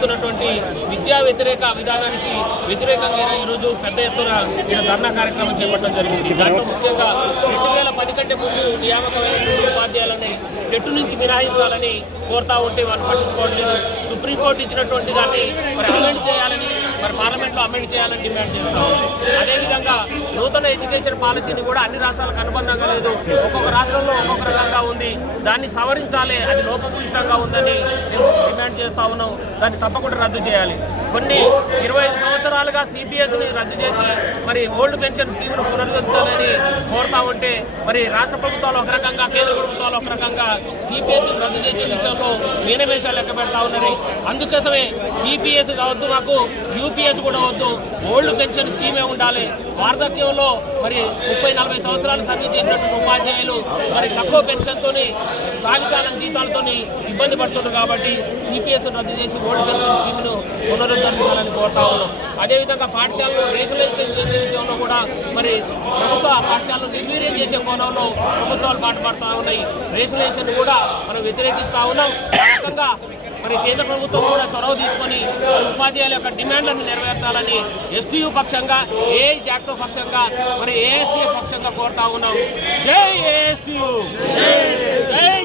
చేస్తున్నటువంటి విద్యా వ్యతిరేక విధానానికి వ్యతిరేకంగా ఈరోజు పెద్ద ఎత్తున ఇక్కడ ధర్నా కార్యక్రమం చేపట్టడం జరిగింది. దాంట్లో ముఖ్యంగా 2010 కంటే ముందు నియామకమైనటువంటి ఉపాధ్యాయులని టెట్టు నుంచి మినహాయించాలని కోరుతా ఉంటే వాళ్ళు పట్టించుకోవట్లేదు. సుప్రీంకోర్టు ఇచ్చినటువంటి దాన్ని మరి అమెండ్ చేయాలని, మరి పార్లమెంట్లో అమెండ్ చేయాలని డిమాండ్ చేస్తాం. అదేవిధంగా నూతన ఎడ్యుకేషన్ పాలసీని కూడా అన్ని రాష్ట్రాలకు అనుబంధంగా లేదు, ఒక్కొక్క రాష్ట్రంలో ఒక్కొక్క రకంగా ఉంది, దాన్ని సవరించాలి, అది లోపభూయిష్టంగా ఉందని మేము డిమాండ్ చేస్తా ఉన్నాం. దాన్ని తప్పకుండా రద్దు చేయాలి. కొన్ని 25 సంవత్సరాలుగా సిపిఎస్ని రద్దు చేసి మరి ఓల్డ్ పెన్షన్ స్కీమ్ను పునరుద్ధరించాలని కోరుతా ఉంటే మరి రాష్ట్ర ప్రభుత్వాలు ఒక రకంగా, కేంద్ర ప్రభుత్వాలు ఒక రకంగా సిపిఎస్ని రద్దు చేసే విషయంలో మీనమేషాలు లెక్క పెడతా ఉన్నారు. అందుకోసమే సిపిఎస్ వద్దు, మాకు యూపీఎస్ కూడా వద్దు, ఓల్డ్ పెన్షన్ స్కీమే ఉండాలి. వార్ధక్యంలో మరి 30-40 సంవత్సరాలు సర్వీస్ చేసినటువంటి ఉపాధ్యాయులు మరి తక్కువ పెన్షన్తో సాగిచాలని జీతాలతో ఇబ్బంది పడుతున్నారు. కాబట్టి సిపిఎస్ రద్దు చేసి ఓల్డ్ పెన్షన్ స్కీమ్ను పునరుద్ధరించాలని కోరుతా ఉన్నాం. అదేవిధంగా పాఠశాలలో రేషనలైజేషన్ చేసే విషయంలో కూడా మరి ప్రభుత్వ పాఠశాలను నిర్వీర్యం చేసే కోణంలో ప్రభుత్వాలు పాటుపడుతూ ఉన్నాయి. రేషనలైజేషన్ కూడా మనం వ్యతిరేకిస్తూ ఉన్నాం. ఆ రకంగా మరి కేంద్ర ప్రభుత్వం కూడా చొరవ తీసుకొని ఉపాధ్యాయుల యొక్క డిమాండ్లను నెరవేర్చాలని ఎస్టీయూ పక్షంగా, ఏఐ జాక్టో పక్షంగా, మరి ఏఎస్టీఎఫ్ పక్షంగా కోరుతా ఉన్నాం. జై ఏఎస్టీయూ, జై